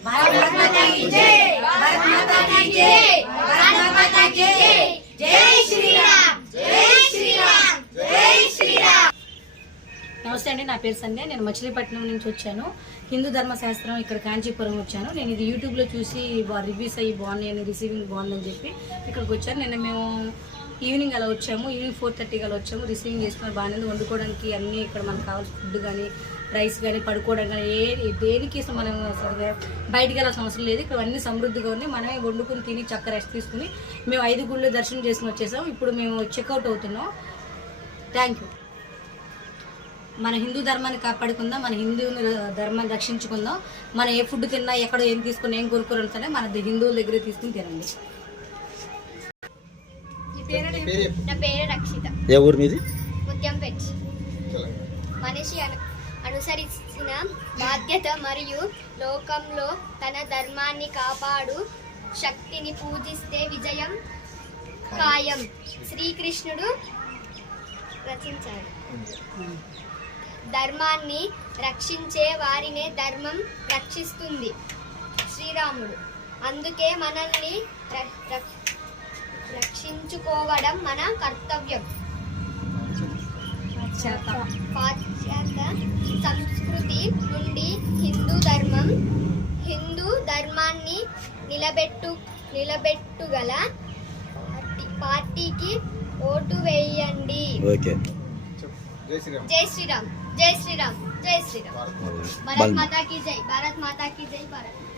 भारत माता की जय, भारत माता की जय, भारत माता की जय, जय श्री राम, जय श्री राम, जय श्री राम। నమస్తే అండి, నా పేరు సంధ్య. నేను మచిలీపట్నం నుంచి వచ్చాను. హిందూ ధర్మశాస్త్రం ఇక్కడ కాంచీపురం వచ్చాను. నేను ఇది యూట్యూబ్లో చూసి రివ్యూస్ అయ్యి బాగున్నాయని, రిసీవింగ్ బాగుందని చెప్పి ఇక్కడికి వచ్చాను. నిన్న మేము ఈవినింగ్ అలా వచ్చాము, ఈవినింగ్ 4:30 అలా వచ్చాము. రిసీవింగ్ చేసుకుని బాగానే వండుకోవడానికి అన్నీ ఇక్కడ మనకు కావాల్సిన ఫుడ్ కానీ, రైస్ కానీ, పడుకోవడం కానీ దేనికి మనం బయటికి వెళ్ళాల్సిన అవసరం లేదు. ఇక్కడ అన్నీ సమృద్ధిగా ఉన్నాయి. మనమే వండుకుని తిని చక్క రెస్ట్ తీసుకుని మేము 5 గుళ్ళు దర్శనం చేసుకుని వచ్చేసాం. ఇప్పుడు మేము చెక్అవుట్ అవుతున్నాం. Thank you. మన హిందూ ధర్మాన్ని కాపాడుకుందాం, మన హిందూ ధర్మాన్ని రక్షించుకుందాం. మనం ఏ ఫుడ్ తిన్నా, ఎక్కడ ఏం తీసుకుని, ఏం కొనుక్కొని సరే మన హిందువుల దగ్గర తీసుకుని తినండి. నా పేరు రక్షిత. ఏ ఊరు మీది? ముత్యంపేట. మనిషి అనుసరించిన బాధ్యత మరియు లోకంలో తన ధర్మాన్ని కాపాడు శక్తిని పూజిస్తే విజయం ఖాయం. శ్రీకృష్ణుడు రచించాడు. ధర్మాన్ని రక్షించే వారినే ధర్మం రక్షిస్తుంది. శ్రీరాముడు. అందుకే మనల్ని రక్షించుకోవడం మన కర్తవ్యం. పాశ్చాత్య సంస్కృతి నుండి హిందూ ధర్మాన్ని నిలబెట్టుగల పార్టీకి ఓటు వేయండి. జై శ్రీరామ్, జై శ్రీరామ్, జై శ్రీరామ్. భారత్ మాతా కీ జై, భారత్ మాతా కీ జై, భారత్.